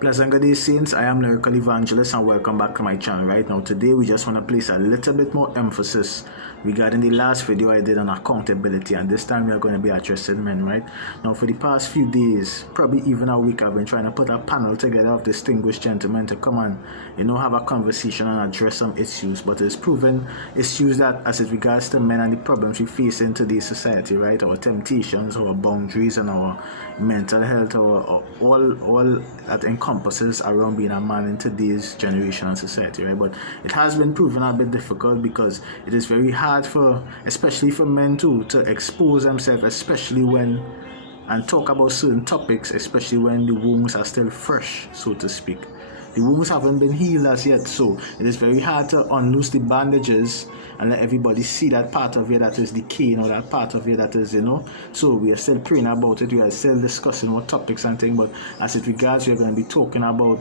Pleasant good day, saints. I am Lyrical Evangelist and welcome back to my channel. Right now, today we just want to place a little bit more emphasis regarding the last video I did on accountability, and this time we are going to be addressing men. Right now, for the past few days, probably even a week, I've been trying to put a panel together of distinguished gentlemen to come and have a conversation and address some issues, but it's proven issues that as it regards to men and the problems we face in today's society, right? Our temptations, our boundaries, and our mental health, or all that encompasses around being a man in today's generation and society, right? But it has been proven a bit difficult because it is very hard especially for men to expose themselves, especially when and talk about certain topics, especially when the wounds are still fresh, so to speak. The wounds haven't been healed as yet, so it is very hard to unloose the bandages and let everybody see that part of you that is decaying, or that part of you that is, So we are still praying about it, we are still discussing what topics and things, but as it regards, we are going to be talking about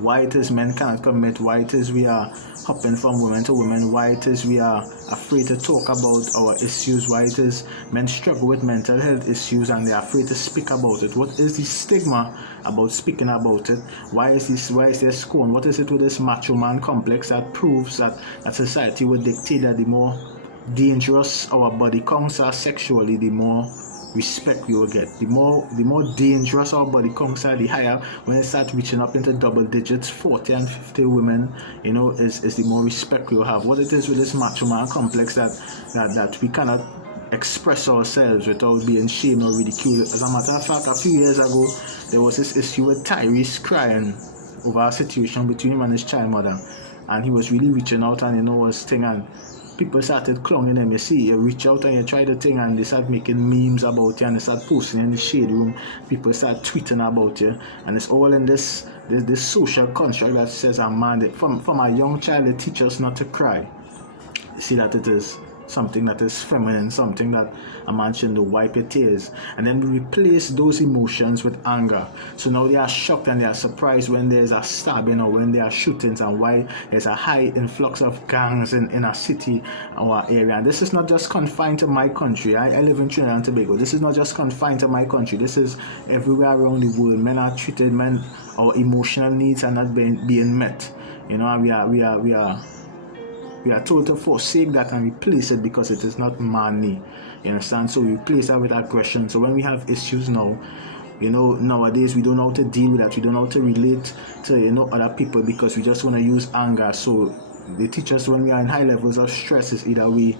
why it is men cannot commit, why it is we are hopping from women to women, why it is we are afraid to talk about our issues, why it is men struggle with mental health issues and they are afraid to speak about it. What is the stigma about speaking about it? Why is there scorn? What is it with this macho man complex that proves that society would dictate that the more dangerous our body counts are sexually, the more respect we will get. The more dangerous our body counts are, the higher when it starts reaching up into double digits, 40 and 50 women, is the more respect we will have. What it is with this macho man complex that we cannot express ourselves without being shamed or ridiculed. As a matter of fact, a few years ago there was this issue with Tyrese crying over a situation between him and his child mother, and he was really reaching out and was thing, and people started clowning him. You see, you reach out and you try the thing and they start making memes about you and they start posting in the shade room. People start tweeting about you, and it's all in this social construct that says a man, from a young child, they teach us not to cry. You see that it is something that is feminine, something that a man shouldn't wipe your tears, and then we replace those emotions with anger. So now they are shocked and they are surprised when there's a stabbing or when there are shootings, and why there's a high influx of gangs in a city or area. And this is not just confined to my country. I live in Trinidad and Tobago. This is not just confined to my country. This is everywhere around the world. Men are treated, our emotional needs are not being met. And we are told to forsake that and replace it because it is not manly. You understand? So we replace that with aggression. So when we have issues now, nowadays we don't know how to deal with that. We don't know how to relate to other people because we just want to use anger. So they teach us when we are in high levels of stress is either we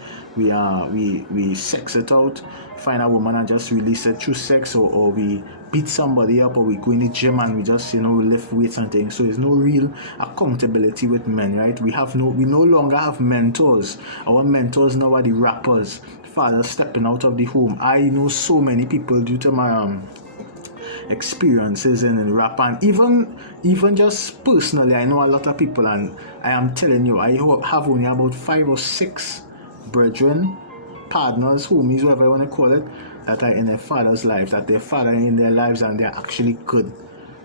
sex it out, find a woman and just release it through sex, or we beat somebody up, or we go in the gym and we just we lift weights and things. So there's no real accountability with men, right? We no longer have mentors. Our mentors now are the rappers, fathers stepping out of the home. I know so many people due to my experiences in rap, and even just personally, I know a lot of people, and I am telling you, I have only about 5 or 6 brethren, partners, homies, whatever you want to call it, that are in their father's lives, that their father in their lives and they're actually good,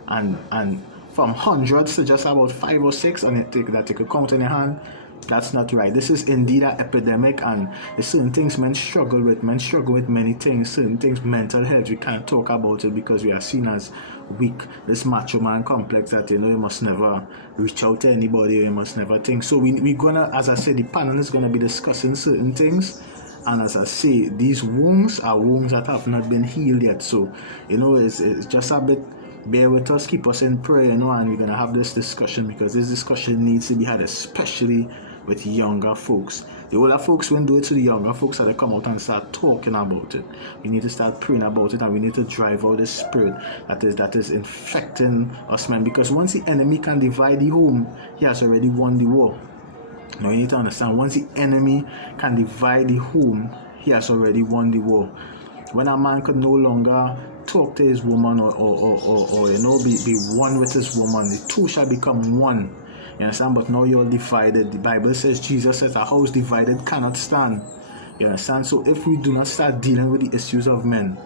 and from hundreds to just about 5 or 6 and that you could count in your hand. That's not right. This is indeed an epidemic, and there's certain things men struggle with. Men struggle with many things, certain things, mental health. We can't talk about it because we are seen as weak. This macho man complex that you must never reach out to anybody, you must never think. So we're gonna, as I said, the panel is gonna be discussing certain things. And as I say, these wounds are wounds that have not been healed yet. So it's just a bit. Bear with us, keep us in prayer, and we're gonna have this discussion because this discussion needs to be had, especially with younger folks. The older folks won't do it, to the younger folks that come out and start talking about it. We need to start praying about it, and we need to drive out the spirit that is infecting us men. Because once the enemy can divide the home, he has already won the war. Now you need to understand, once the enemy can divide the home, he has already won the war. When a man could no longer talk to his woman or be one with his woman, the two shall become one. You understand? But now you're divided. The Bible says, Jesus says, a house divided cannot stand. You understand? So if we do not start dealing with the issues of men,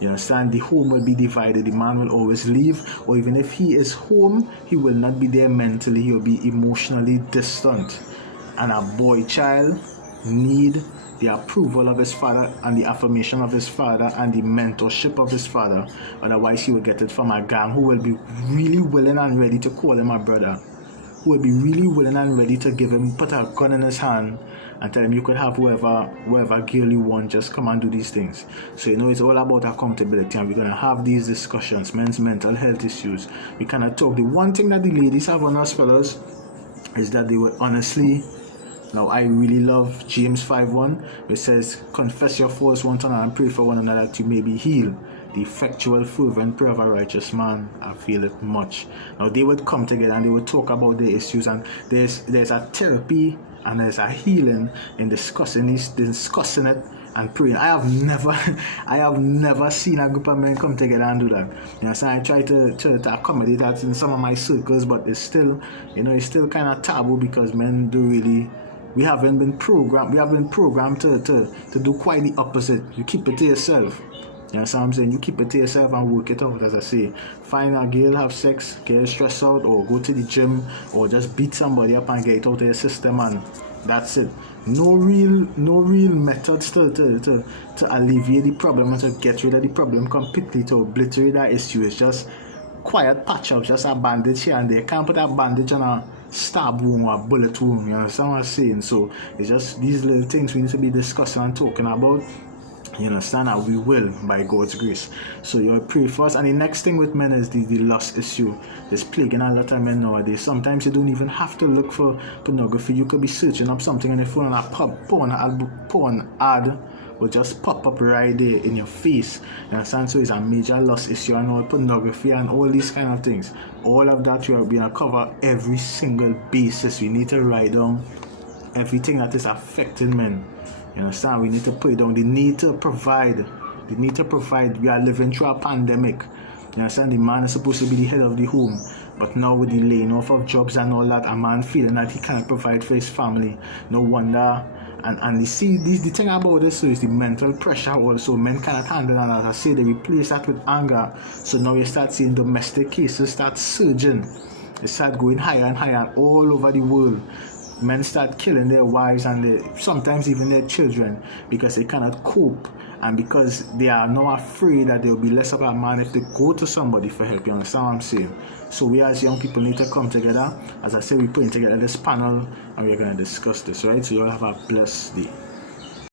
you understand, the home will be divided. The man will always leave, or even if he is home, he will not be there mentally. He will be emotionally distant. And a boy child need the approval of his father and the affirmation of his father and the mentorship of his father. Otherwise, he will get it from a gang who will be really willing and ready to call him a brother, who will be really willing and ready to put a gun in his hand and tell him, you could have whoever girl you want, just come and do these things. So it's all about accountability, and we're going to have these discussions. Men's mental health issues, we cannot talk. The one thing that the ladies have on us, fellas, is that they would honestly, now I really love James 5:1, which says, confess your faults one to another and pray for one another that you may be healed. The effectual fervent prayer of a righteous man, I feel it much. Now they would come together and they would talk about their issues, and there's a therapy and there's a healing in discussing it and praying. I have never seen a group of men come together and do that. So I try to accommodate that in some of my circles, but it's still, it's still kind of taboo because men do really. We haven't been programmed to do quite the opposite. You keep it to yourself. You know what I'm saying? You keep it to yourself and work it out, as I say. Find a girl, have sex, get stressed out, or go to the gym, or just beat somebody up and get it out of your system, and that's it. No real methods to alleviate the problem and to get rid of the problem completely, to obliterate that issue. It's just quiet patch up, just a bandage here and there. Can't put a bandage on a stab wound or a bullet wound. You understand what I'm saying? So it's just these little things we need to be discussing and talking about. You understand that we will, by God's grace. So you pray for us. And the next thing with men is the lust issue. It's plaguing a lot of men nowadays. Sometimes you don't even have to look for pornography. You could be searching up something on your phone and a porn ad will just pop up right there in your face. You understand? So it's a major lust issue and all pornography and all these kind of things. All of that we are going to cover every single basis. We need to write down everything that is affecting men. You understand? We need to put it down. They need to provide. We are living through a pandemic. You understand? The man is supposed to be the head of the home. But now with the laying off of jobs and all that, a man feeling that he can't provide for his family. No wonder. And you see, the thing about this is the mental pressure also. Men cannot handle that. As I say, they replace that with anger. So now you start seeing domestic cases start surging. They start going higher and higher all over the world. Men start killing their wives and sometimes even their children because they cannot cope, and because they are now afraid that they will be less of a man if they go to somebody for help. You understand what I'm saying? So we as young people need to come together. As I said, we're putting together this panel and we're going to discuss this, right? So you all have a blessed day.